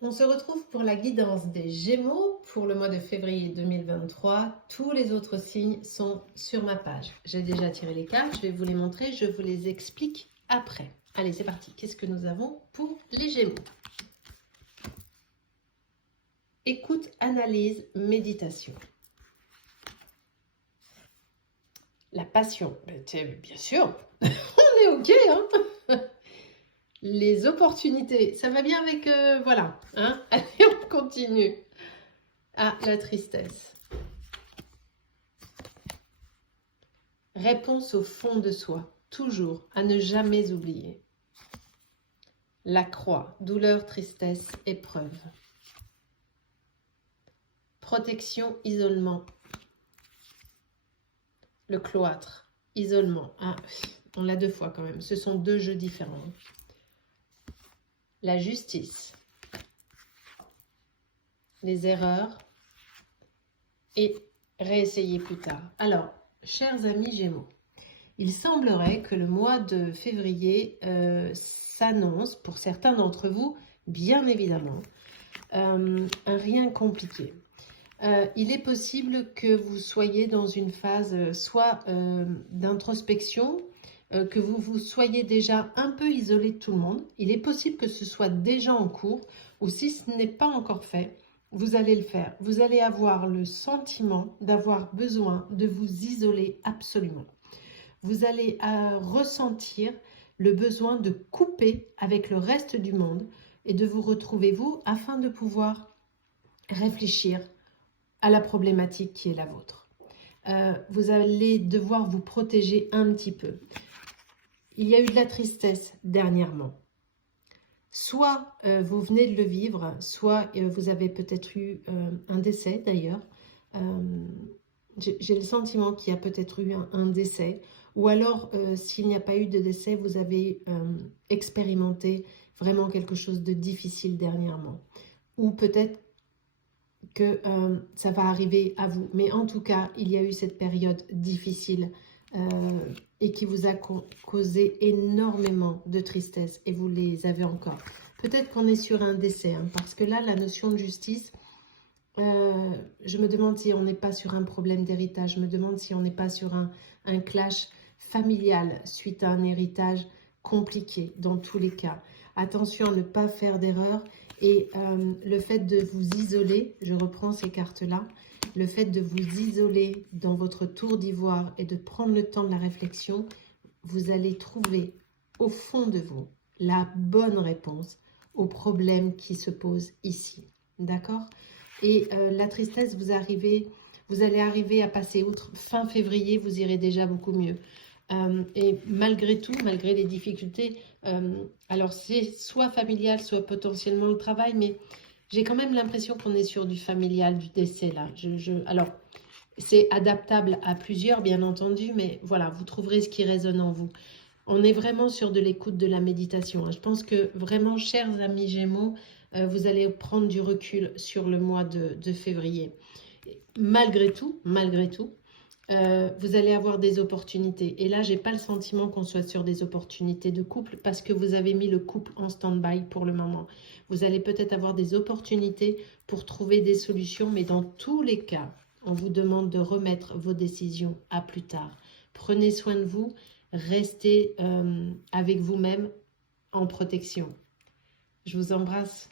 On se retrouve pour la guidance des Gémeaux pour le mois de février 2023. Tous les autres signes sont sur ma page. J'ai déjà tiré les cartes, je vais vous les montrer, je vous les explique après. Allez, c'est parti. Qu'est-ce que nous avons pour les Gémeaux? Écoute, analyse, méditation. La passion, bien sûr, on est ok, hein. Les opportunités, ça va bien avec, voilà, hein. Allez, on continue. Ah, la tristesse. Réponse au fond de soi, toujours, à ne jamais oublier. La croix, douleur, tristesse, épreuve. Protection, isolement. Le cloître, isolement. Ah, on l'a deux fois quand même, ce sont deux jeux différents. La justice. Les erreurs. Et réessayer plus tard. Alors, chers amis Gémeaux, il semblerait que le mois de février s'annonce, pour certains d'entre vous, bien évidemment, un rien compliqué. Il est possible que vous soyez dans une phase soit d'introspection, que vous soyez déjà un peu isolé de tout le monde. Il est possible que ce soit déjà en cours, ou si ce n'est pas encore fait, vous allez le faire. Vous allez avoir le sentiment d'avoir besoin de vous isoler absolument. Vous allez ressentir le besoin de couper avec le reste du monde et de vous retrouver vous afin de pouvoir réfléchir à la problématique qui est la vôtre. Vous allez devoir vous protéger un petit peu. Il y a eu de la tristesse dernièrement. Soit vous venez de le vivre, soit vous avez peut-être eu un décès d'ailleurs. J'ai le sentiment qu'il y a peut-être eu un décès. Ou alors, s'il n'y a pas eu de décès, vous avez expérimenté vraiment quelque chose de difficile dernièrement. Ou peut-être que ça va arriver à vous. Mais en tout cas, il y a eu cette période difficile et qui vous a causé énormément de tristesse et vous les avez encore. Peut-être qu'on est sur un décès, hein, parce que là, la notion de justice, je me demande si on n'est pas sur un problème d'héritage, je me demande si on n'est pas sur un clash familial suite à un héritage compliqué dans tous les cas. Attention à ne pas faire d'erreur et le fait de vous isoler, je reprends ces cartes-là, le fait de vous isoler dans votre tour d'ivoire et de prendre le temps de la réflexion, vous allez trouver au fond de vous la bonne réponse au problème qui se pose ici. D'accord? Et la tristesse, vous allez arriver à passer outre. Fin février, vous irez déjà beaucoup mieux. Et malgré tout, malgré les difficultés, alors c'est soit familial, soit potentiellement le travail, mais j'ai quand même l'impression qu'on est sur du familial, du décès là. Alors, c'est adaptable à plusieurs, bien entendu, mais voilà, vous trouverez ce qui résonne en vous. On est vraiment sur de l'écoute, de la méditation, hein. Je pense que vraiment, chers amis Gémeaux, vous allez prendre du recul sur le mois de février. Malgré tout, vous allez avoir des opportunités. Et là, j'ai pas le sentiment qu'on soit sur des opportunités de couple parce que vous avez mis le couple en stand-by pour le moment. Vous allez peut-être avoir des opportunités pour trouver des solutions, mais dans tous les cas, on vous demande de remettre vos décisions à plus tard. Prenez soin de vous, restez avec vous-même en protection. Je vous embrasse.